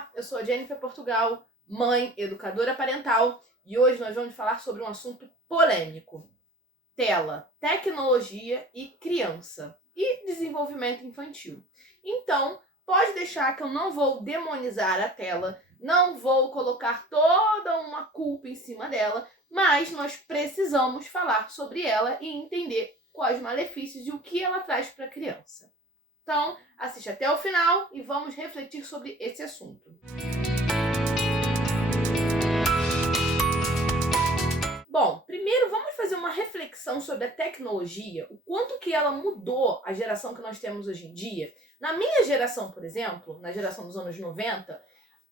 Olá, eu sou a Jennifer Portugal, mãe, educadora parental, e hoje nós vamos falar sobre um assunto polêmico: tela, tecnologia e criança e desenvolvimento infantil. Então, pode deixar que eu não vou demonizar a tela, não vou colocar toda uma culpa em cima dela, mas nós precisamos falar sobre ela e entender quais malefícios e o que ela traz para a criança. Então, assiste até o final e vamos refletir sobre esse assunto. Bom, primeiro vamos fazer uma reflexão sobre a tecnologia, o quanto que ela mudou a geração que nós temos hoje em dia. Na minha geração, por exemplo, na geração dos anos 90,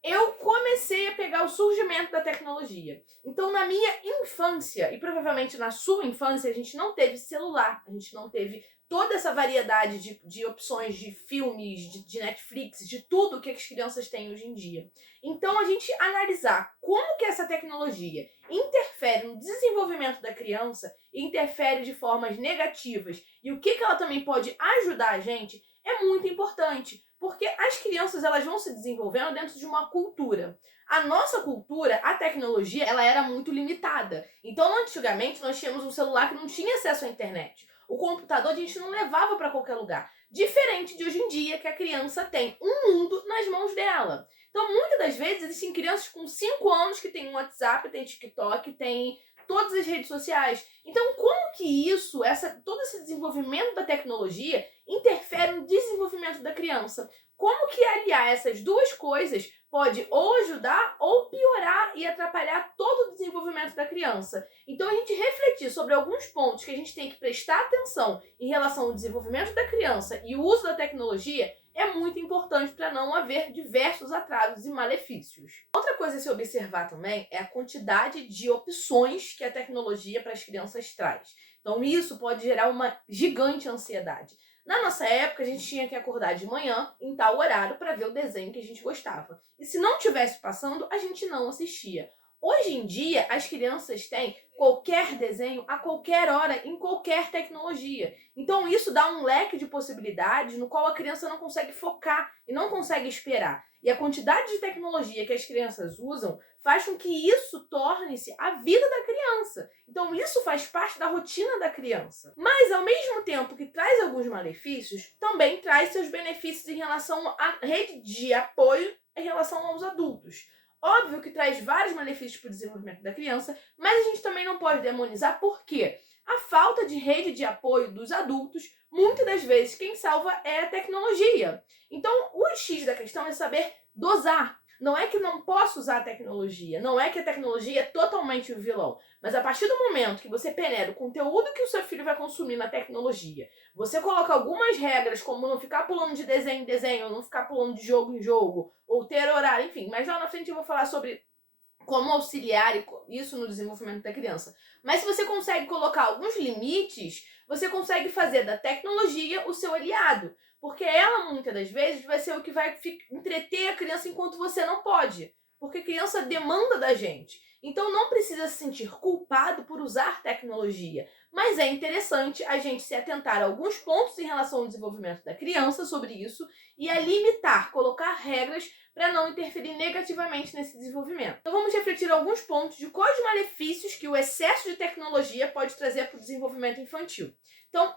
eu comecei a pegar o surgimento da tecnologia. Então, na minha infância, e provavelmente na sua infância, a gente não teve celular, a gente não teve toda essa variedade de opções de filmes, de Netflix, de tudo que as crianças têm hoje em dia. Então, a gente analisar como que essa tecnologia interfere no desenvolvimento da criança, interfere de formas negativas, e o que ela também pode ajudar a gente, é muito importante. Porque as crianças elas vão se desenvolvendo dentro de uma cultura. A nossa cultura, a tecnologia, ela era muito limitada. Então, antigamente, nós tínhamos um celular que não tinha acesso à internet. O computador a gente não levava para qualquer lugar. Diferente de hoje em dia, que a criança tem um mundo nas mãos dela. Então, muitas das vezes, existem crianças com 5 anos que têm um WhatsApp, têm TikTok, têm todas as redes sociais. Então, como que isso, todo esse desenvolvimento da tecnologia interfere no desenvolvimento da criança? Como que aliar essas duas coisas pode ou ajudar ou piorar e atrapalhar todo o desenvolvimento da criança? Então, a gente refletir sobre alguns pontos que a gente tem que prestar atenção em relação ao desenvolvimento da criança e o uso da tecnologia é muito importante para não haver diversos atrasos e malefícios. Outra coisa a se observar também é a quantidade de opções que a tecnologia para as crianças traz. Então, isso pode gerar uma gigante ansiedade. Na nossa época, a gente tinha que acordar de manhã, em tal horário, para ver o desenho que a gente gostava. E se não tivesse passando, a gente não assistia. Hoje em dia, as crianças têm qualquer desenho, a qualquer hora, em qualquer tecnologia. Então, isso dá um leque de possibilidades no qual a criança não consegue focar e não consegue esperar. E a quantidade de tecnologia que as crianças usam faz com que isso torne-se a vida da criança. Então, isso faz parte da rotina da criança. Mas, ao mesmo tempo que traz alguns malefícios, também traz seus benefícios em relação à rede de apoio em relação aos adultos. Óbvio que traz vários malefícios para o desenvolvimento da criança, mas a gente também não pode demonizar porque a falta de rede de apoio dos adultos, muitas das vezes quem salva é a tecnologia. Então, o X da questão é saber dosar. Não é que não posso usar a tecnologia, não é que a tecnologia é totalmente o vilão, mas a partir do momento que você peneira o conteúdo que o seu filho vai consumir na tecnologia, você coloca algumas regras, como não ficar pulando de desenho em desenho, ou não ficar pulando de jogo em jogo, ou ter horário, enfim, mas lá na frente eu vou falar sobre como auxiliar isso no desenvolvimento da criança. Mas se você consegue colocar alguns limites, você consegue fazer da tecnologia o seu aliado. Porque ela, muitas das vezes, vai ser o que vai entreter a criança enquanto você não pode. Porque a criança demanda da gente. Então não precisa se sentir culpado por usar tecnologia. Mas é interessante a gente se atentar a alguns pontos em relação ao desenvolvimento da criança sobre isso e a limitar, colocar regras para não interferir negativamente nesse desenvolvimento. Então vamos refletir alguns pontos de quais malefícios que o excesso de tecnologia pode trazer para o desenvolvimento infantil. Então,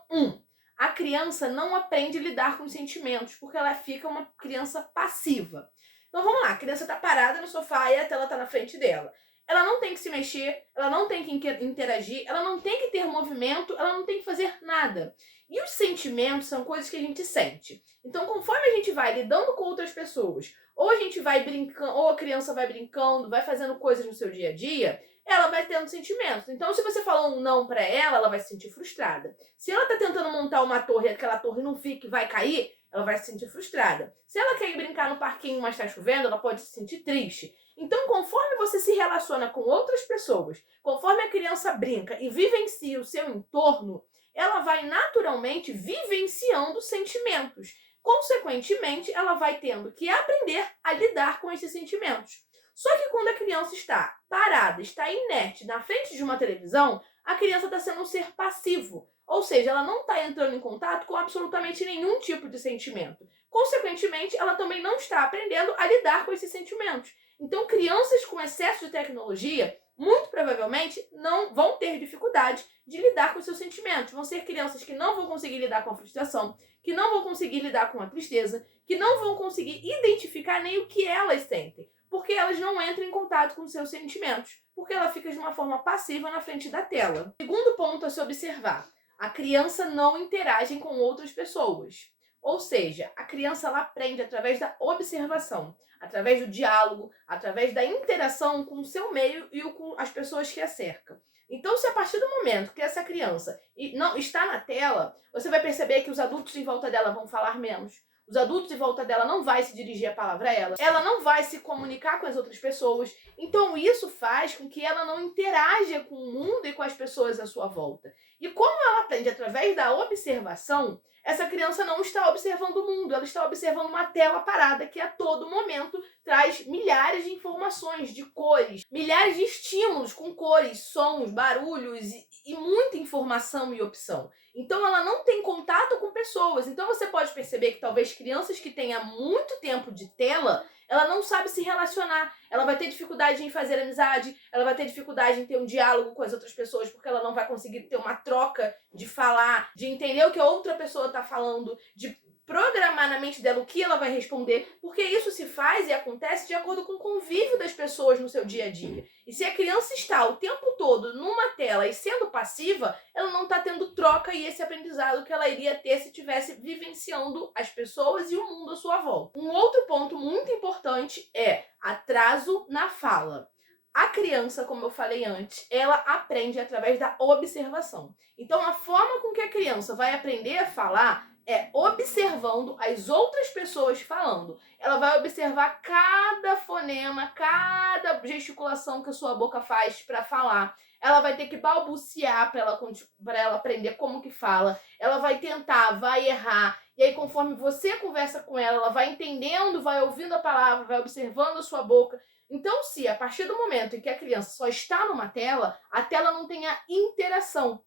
a criança não aprende a lidar com os sentimentos, porque ela fica uma criança passiva. Então vamos lá, a criança está parada no sofá e a tela está na frente dela. Ela não tem que se mexer, ela não tem que interagir, ela não tem que ter movimento, ela não tem que fazer nada. E os sentimentos são coisas que a gente sente. Então, conforme a gente vai lidando com outras pessoas, ou a gente vai brincando, ou a criança vai brincando, vai fazendo coisas no seu dia a dia, ela vai tendo sentimentos. Então, se você falou um não pra ela vai se sentir frustrada. Se ela tá tentando montar uma torre e aquela torre não fica e vai cair, ela vai se sentir frustrada. Se ela quer ir brincar no parquinho, mas tá chovendo, ela pode se sentir triste. Então, conforme você se relaciona com outras pessoas, conforme a criança brinca e vivencia o seu entorno, ela vai naturalmente vivenciando sentimentos. Consequentemente, ela vai tendo que aprender a lidar com esses sentimentos. Só que quando a criança está parada, está inerte na frente de uma televisão, a criança está sendo um ser passivo. Ou seja, ela não está entrando em contato com absolutamente nenhum tipo de sentimento. Consequentemente, ela também não está aprendendo a lidar com esses sentimentos. Então, crianças com excesso de tecnologia, muito provavelmente, não vão ter dificuldade de lidar com seus sentimentos. Vão ser crianças que não vão conseguir lidar com a frustração, que não vão conseguir lidar com a tristeza, que não vão conseguir identificar nem o que elas sentem, porque elas não entram em contato com seus sentimentos, porque ela fica de uma forma passiva na frente da tela. Segundo ponto a se observar: a criança não interage com outras pessoas. Ou seja, a criança ela aprende através da observação, através do diálogo, através da interação com o seu meio e com as pessoas que a cercam. Então, se a partir do momento que essa criança não está na tela, você vai perceber que os adultos em volta dela vão falar menos. Os adultos em volta dela não vai se dirigir a palavra a ela não vai se comunicar com as outras pessoas. Então, isso faz com que ela não interaja com o mundo e com as pessoas à sua volta. E como ela aprende através da observação, essa criança não está observando o mundo, ela está observando uma tela parada que a todo momento traz milhares de informações, de cores, milhares de estímulos com cores, sons, barulhos e muita informação e opção. Então ela não tem contato com pessoas. Então você pode perceber que talvez crianças que tenham muito tempo de tela, ela não sabe se relacionar, ela vai ter dificuldade em fazer amizade, ela vai ter dificuldade em ter um diálogo com as outras pessoas, porque ela não vai conseguir ter uma troca de falar, de entender o que a outra pessoa está falando, de programar na mente dela o que ela vai responder, porque isso se faz e acontece de acordo com o convívio das pessoas no seu dia a dia. E se a criança está o tempo todo numa tela e sendo passiva, ela não está tendo troca e esse aprendizado que ela iria ter se estivesse vivenciando as pessoas e o mundo à sua volta. Um outro ponto muito importante é atraso na fala. A criança, como eu falei antes, ela aprende através da observação. Então, a forma com que a criança vai aprender a falar é observando as outras pessoas falando. Ela vai observar cada fonema, cada gesticulação que a sua boca faz para falar. Ela vai ter que balbuciar para ela aprender como que fala. Ela vai tentar, vai errar. E aí, conforme você conversa com ela, ela vai entendendo, vai ouvindo a palavra, vai observando a sua boca. Então, se a partir do momento em que a criança só está numa tela, a tela não tem a interação,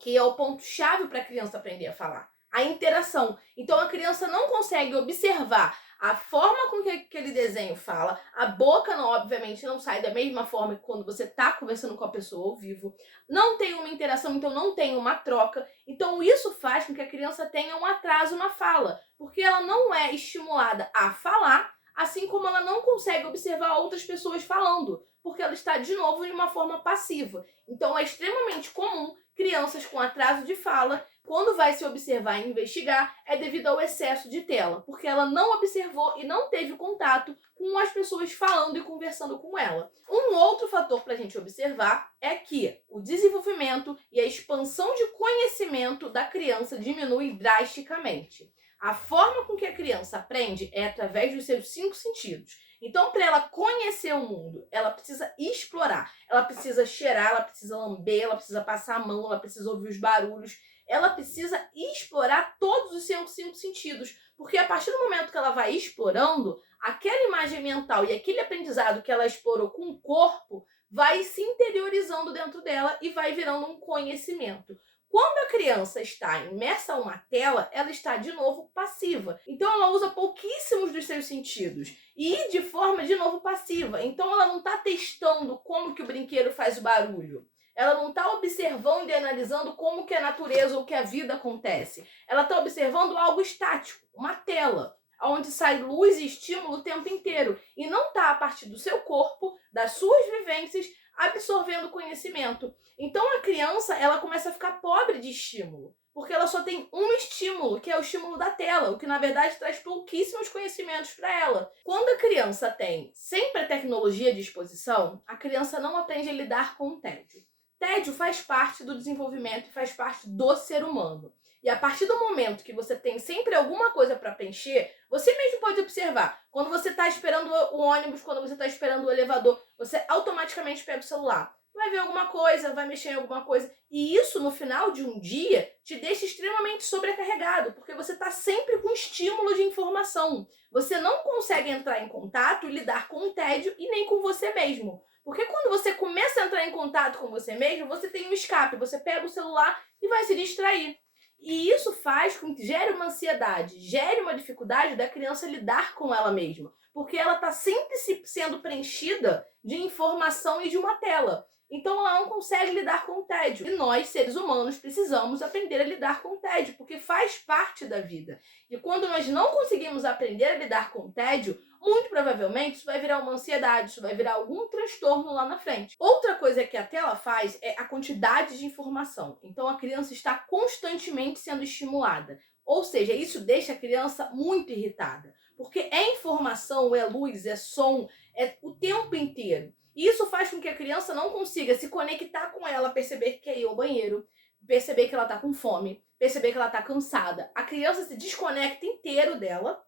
que é o ponto-chave para a criança aprender a falar. A interação. Então, a criança não consegue observar a forma com que aquele desenho fala. A boca, não, obviamente, não sai da mesma forma que quando você está conversando com a pessoa ao vivo. Não tem uma interação, então não tem uma troca. Então, isso faz com que a criança tenha um atraso na fala, porque ela não é estimulada a falar, assim como ela não consegue observar outras pessoas falando, porque ela está, de novo, em uma forma passiva. Então, é extremamente comum crianças com atraso de fala, quando vai se observar e investigar, é devido ao excesso de tela, porque ela não observou e não teve contato com as pessoas falando e conversando com ela. Um outro fator para a gente observar é que o desenvolvimento e a expansão de conhecimento da criança diminui drasticamente. A forma com que a criança aprende é através dos seus 5 sentidos. Então, para ela conhecer o mundo, ela precisa explorar, ela precisa cheirar, ela precisa lamber, ela precisa passar a mão, ela precisa ouvir os barulhos, ela precisa explorar todos os seus 5 sentidos, porque a partir do momento que ela vai explorando, aquela imagem mental e aquele aprendizado que ela explorou com o corpo vai se interiorizando dentro dela e vai virando um conhecimento. Quando a criança está imersa a uma tela, ela está de novo passiva. Então ela usa pouquíssimos dos seus sentidos e de forma de novo passiva. Então ela não está testando como que o brinquedo faz barulho. Ela não está observando e analisando como que a natureza ou que a vida acontece. Ela está observando algo estático, uma tela, onde sai luz e estímulo o tempo inteiro. E não está a partir do seu corpo, das suas vivências, absorvendo conhecimento. Então a criança, ela começa a ficar pobre de estímulo, porque ela só tem um estímulo, que é o estímulo da tela, o que na verdade traz pouquíssimos conhecimentos para ela. Quando a criança tem sempre a tecnologia à disposição, a criança não aprende a lidar com o tédio. Tédio faz parte do desenvolvimento e faz parte do ser humano. E a partir do momento que você tem sempre alguma coisa para preencher, você mesmo pode observar. Quando você está esperando o ônibus, quando você está esperando o elevador, você automaticamente pega o celular. vai ver alguma coisa, vai mexer em alguma coisa. E isso, no final de um dia, te deixa extremamente sobrecarregado, porque você está sempre com estímulo de informação. Você não consegue entrar em contato e lidar com o tédio e nem com você mesmo. Porque quando você começa a entrar em contato com você mesmo, você tem um escape, você pega o celular e vai se distrair. E isso faz com que gere uma ansiedade, gere uma dificuldade da criança lidar com ela mesma, porque ela está sempre sendo preenchida de informação e de uma tela. Então ela não consegue lidar com o tédio. E nós, seres humanos, precisamos aprender a lidar com o tédio, porque faz parte da vida. E quando nós não conseguimos aprender a lidar com o tédio, muito provavelmente isso vai virar uma ansiedade, isso vai virar algum transtorno lá na frente. Outra coisa que a tela faz é a quantidade de informação. Então a criança está constantemente sendo estimulada. Ou seja, isso deixa a criança muito irritada, porque é informação, é luz, é som, é o tempo inteiro. E isso faz com que a criança não consiga se conectar com ela, perceber que quer ir ao banheiro, perceber que ela está com fome, perceber que ela está cansada. A criança se desconecta inteiro dela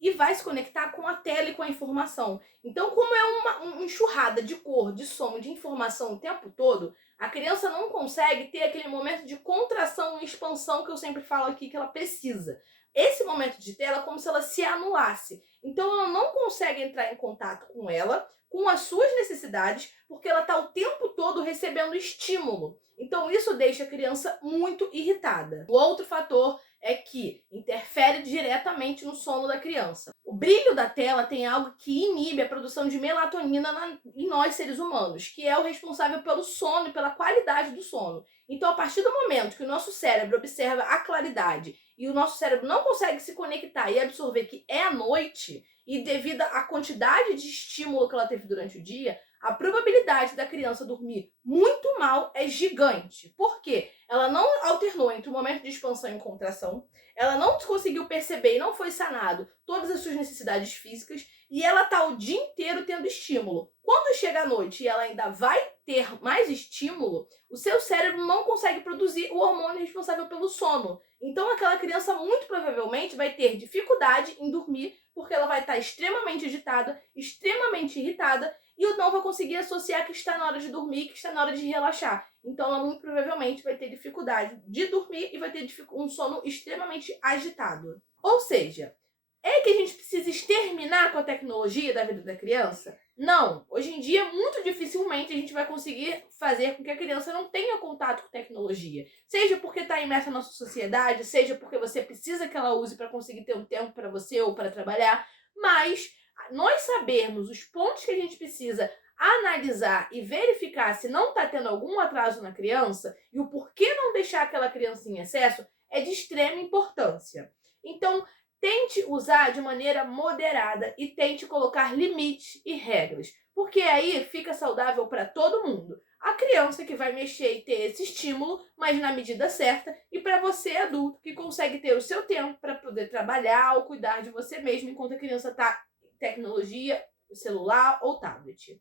e vai se conectar com a tela e com a informação. Então, como é uma enxurrada de cor, de som, de informação o tempo todo, a criança não consegue ter aquele momento de contração e expansão que eu sempre falo aqui que ela precisa. Esse momento de tela é como se ela se anulasse. Então, ela não consegue entrar em contato com ela, com as suas necessidades, porque ela está o tempo todo recebendo estímulo. Então, isso deixa a criança muito irritada. O outro fator é que interfere diretamente no sono da criança. O brilho da tela tem algo que inibe a produção de melatonina em nós, seres humanos, que é o responsável pelo sono e pela qualidade do sono. Então, a partir do momento que o nosso cérebro observa a claridade e o nosso cérebro não consegue se conectar e absorver que é a noite, e devido à quantidade de estímulo que ela teve durante o dia, a probabilidade da criança dormir muito mal é gigante. Por quê? Ela não alternou entre o momento de expansão e contração, ela não conseguiu perceber e não foi sanado todas as suas necessidades físicas, e ela tá o dia inteiro tendo estímulo. Quando chega a noite e ela ainda vai ter mais estímulo, o seu cérebro não consegue produzir o hormônio responsável pelo sono. Então aquela criança muito provavelmente vai ter dificuldade em dormir, porque ela vai estar extremamente agitada, extremamente irritada, e não vai conseguir associar que está na hora de dormir, que está na hora de relaxar. Então ela muito provavelmente vai ter dificuldade de dormir e vai ter um sono extremamente agitado. Ou seja, é que a gente precisa exterminar com a tecnologia da vida da criança? Não. Hoje em dia, muito dificilmente a gente vai conseguir fazer com que a criança não tenha contato com tecnologia. Seja porque está imersa na nossa sociedade, seja porque você precisa que ela use para conseguir ter um tempo para você ou para trabalhar, mas nós sabermos os pontos que a gente precisa analisar e verificar se não está tendo algum atraso na criança e o porquê não deixar aquela criança em excesso é de extrema importância. Então, tente usar de maneira moderada e tente colocar limites e regras, porque aí fica saudável para todo mundo. A criança que vai mexer e ter esse estímulo, mas na medida certa, e para você adulto que consegue ter o seu tempo para poder trabalhar ou cuidar de você mesmo enquanto a criança está em tecnologia, celular ou tablet.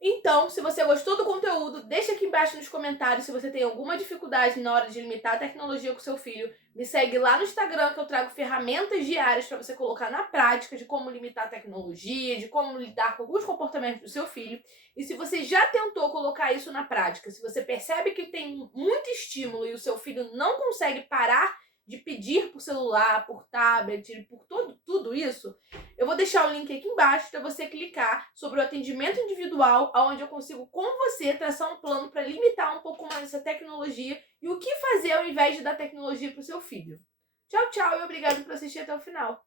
Então, se você gostou do conteúdo, deixa aqui embaixo nos comentários se você tem alguma dificuldade na hora de limitar a tecnologia com seu filho. Me segue lá no Instagram que eu trago ferramentas diárias para você colocar na prática de como limitar a tecnologia, de como lidar com alguns comportamentos do seu filho. E se você já tentou colocar isso na prática, se você percebe que tem muito estímulo e o seu filho não consegue parar de pedir por celular, por tablet, por tudo isso, eu vou deixar o link aqui embaixo para você clicar sobre o atendimento individual, onde eu consigo com você traçar um plano para limitar um pouco mais essa tecnologia e o que fazer ao invés de dar tecnologia para o seu filho. Tchau, tchau e obrigado por assistir até o final.